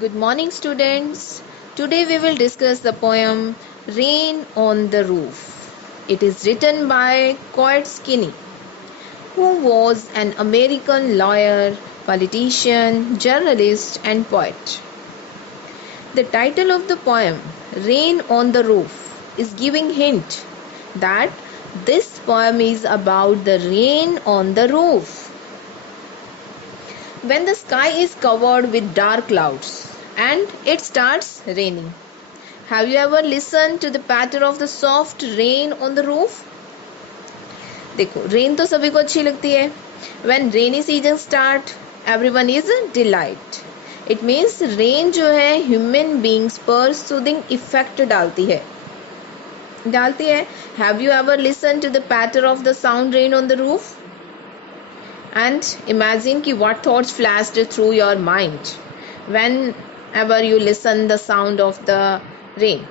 Good morning, students. Today we will discuss the poem Rain on the Roof. It is written by Coet Skinney, who was an American lawyer, politician, journalist, and poet. The title of the poem, Rain on the Roof, is giving hint that this poem is about the rain on the roof. When the sky is covered with dark clouds and it starts raining. Have you ever listened to the patter of the soft rain on the roof? देखो, rain तो सभी को अच्छी लगती है. When rainy season start, everyone is delight. It means rain जो है human beings पर soothing effect डालती है. Have you ever listened to the patter of the sound rain on the roof? And imagine ki what thoughts flashed through your mind whenever you listen the sound of the rain.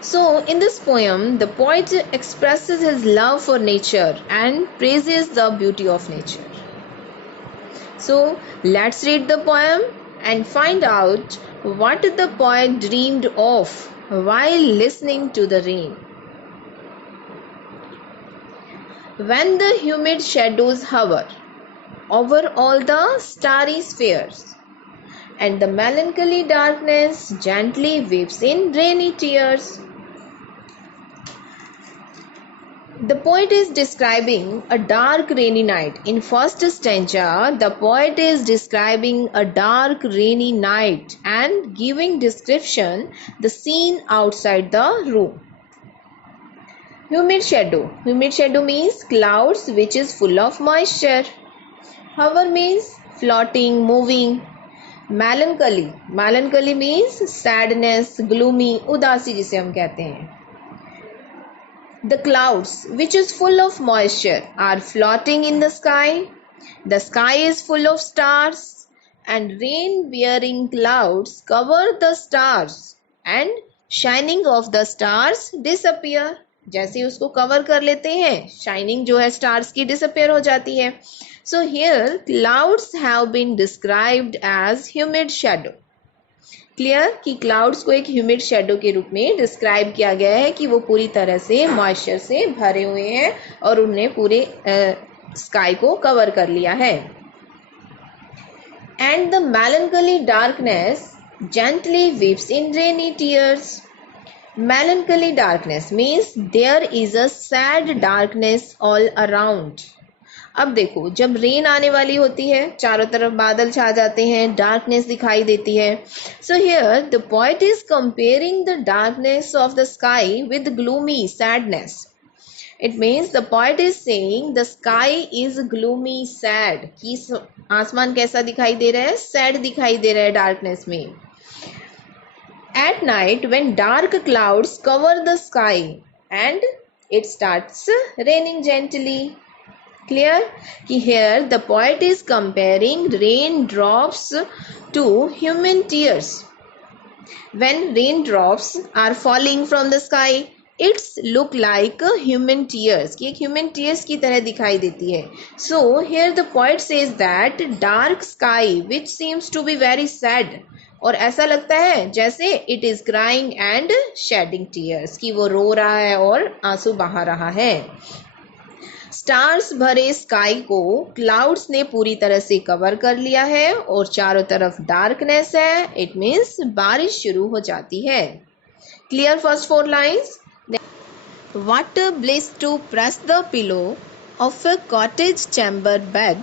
So in this poem, the poet expresses his love for nature and praises the beauty of nature. So let's read the poem and find out what the poet dreamed of while listening to the rain. When the humid shadows hover over all the starry spheres, and the melancholy darkness gently weeps in rainy tears. The poet is describing a dark rainy night. In first stanza, the poet is describing a dark rainy night and giving description the scene outside the room. Humid shadow. Humid shadow means clouds which is full of moisture. Hover means floating, moving. Melancholy. Melancholy means sadness, gloomy, उदासी जिसे हम कहते हैं. The clouds which is full of moisture are floating in the sky. The sky is full of stars and rain-bearing clouds cover the stars and shining of the stars disappear. जैसे उसको cover कर लेते हैं, shining जो है stars की disappear हो जाती है. So here clouds have been described as humid shadow. Clear कि क्लाउड्स को एक ह्यूमिड शैडो के रूप में डिस्क्राइब किया गया है कि वो पूरी तरह से मॉइस्चर से भरे हुए हैं और उन्हें पूरे स्काई को कवर कर लिया है. And the मेलनकली darkness gently weeps in rainy tears. Melancholy darkness means there is a sad darkness all around. अब देखो, जब रेन आने वाली होती है, चारों तरफ बादल छा जाते हैं, डार्कनेस दिखाई देती है. So here the poet is comparing the darkness of the sky with gloomy sadness. It means the poet is saying the sky is gloomy, sad. कि आसमान कैसा दिखाई दे रहा है? Sad दिखाई दे रहा है डार्कनेस में. At night, when dark clouds cover the sky and it starts raining gently. Clear? Here the poet is comparing raindrops to human tears. When raindrops are falling from the sky, it's look like human tears. कि एक human tears की तरह दिखाई देती है. So here the poet says that dark sky, which seems to be very sad, और ऐसा लगता है जैसे it is crying and shedding tears, कि वो रो रहा है और आंसू बहा रहा है. स्टार्स भरे स्काई को क्लाउड्स ने पूरी तरह से कवर कर लिया है और चारों तरफ डार्कनेस है. इट मीन्स बारिश शुरू हो जाती है. Clear first 4 lines. What a bliss to press the pillow of a cottage chamber bed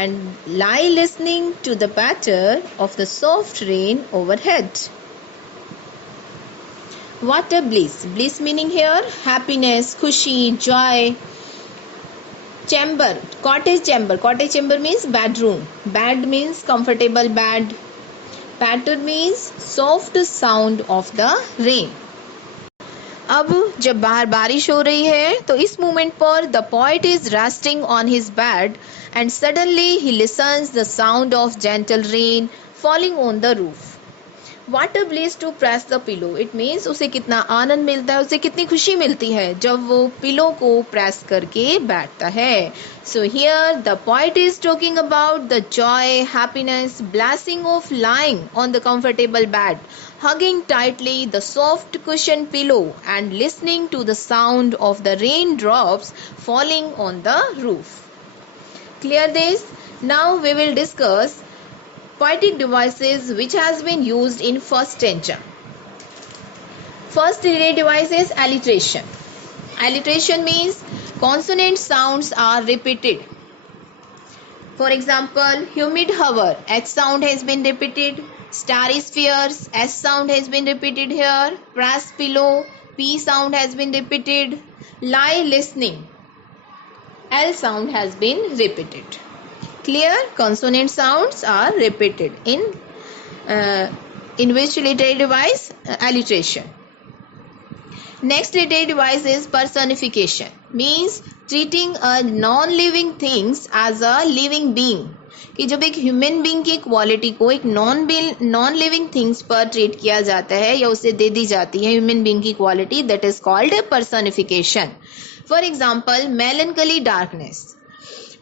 and lie listening to the patter of the soft rain overhead. What a bliss. Bliss meaning here happiness, khushi, joy. Chamber, cottage chamber. Cottage chamber means bedroom. Bed means comfortable bed. Patter means soft sound of the rain. अब जब बाहर बारिश हो रही है तो इस moment पर the poet is resting on his bed and suddenly he listens the sound of gentle rain falling on the roof. What a bliss to press the pillow. It means उसे कितना आनंद मिलता है, उसे कितनी खुशी मिलती है जब वो पिलो को प्रेस करके बैठता है. So here the poet is talking about the joy, happiness, blessing of lying on the comfortable bed, hugging tightly the soft cushioned pillow and listening to the sound of the raindrops falling on the roof. Clear this? Now we will discuss poetic devices which has been used in first stanza. First device is alliteration. Alliteration means consonant sounds are repeated. For example, humid hover, H sound has been repeated. Starry spheres, S sound has been repeated here. Press pillow, P sound has been repeated. Lie listening, L sound has been repeated. Clear? Consonant sounds are repeated in which literary device? Alliteration. Next literary device is personification. Means treating a non-living things as a living being. कि जब एक human being की quality को एक non living things पर treat किया जाता है या उसे दे दी जाती है ह्यूमन बीइंग की quality, that is called personification. For example, मेलनकली darkness.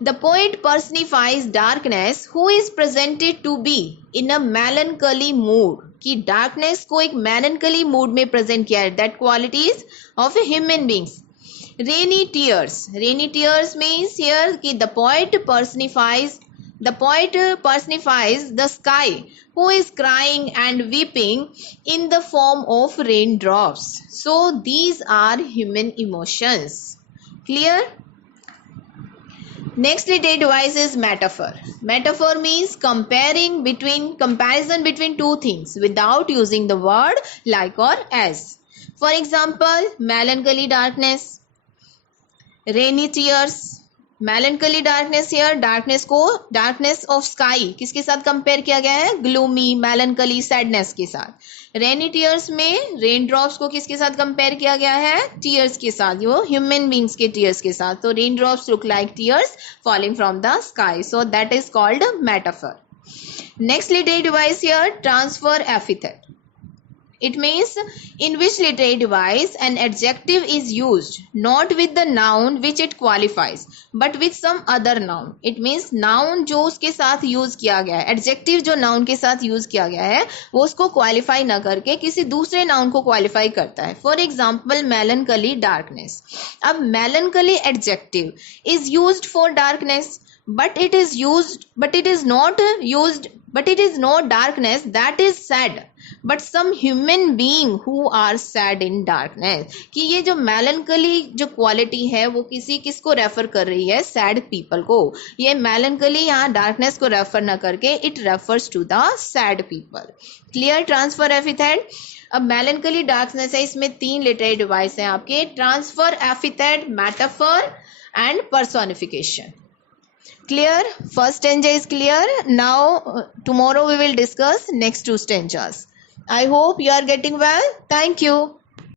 The poet personifies darkness who is presented to be in a melancholy mood. कि darkness को एक melancholy mood में present किया है. That qualities of a human beings. Rainy tears. Rainy tears means here कि the poet personifies the sky who is crying and weeping in the form of raindrops. So these are human emotions. Clear? Next literary device is metaphor. Metaphor means comparison between two things without using the word like or as. For example, melancholy darkness, rainy tears. melancholy darkness here, darkness of sky किसके साथ compare किया गया है? gloomy, melancholy, sadness के साथ. rainy tears में raindrops को किसके साथ कंपेयर किया गया है? tears के साथ, वो human beings के tears के साथ. तो raindrops look like tears falling from the sky. So that is called metaphor. Next literary device here, transfer epithet. It means in which literary device an adjective is used not with the noun which it qualifies but with some other noun. It means noun जो उसके साथ use किया गया है, adjective जो noun के साथ use किया गया है, वो उसको क्वालिफाई ना करके किसी दूसरे noun को क्वालिफाई करता है. For example, melancholy darkness. अब melancholy adjective is used for darkness, but it is not darkness that is sad, but some human being who are sad in darkness. कि ये जो melancholy जो क्वालिटी है वो किसको रेफर कर रही है? sad people को. ये melancholy यहाँ darkness को रेफर ना करके it refers to the sad people. Clear? Transfer epithet. अब melancholy darkness है, इसमें 3 literary device हैं आपके: transfer epithet, metaphor and personification. Clear? First stanza is clear. Now tomorrow we will discuss next 2 stanzas. I hope you are getting well. Thank you.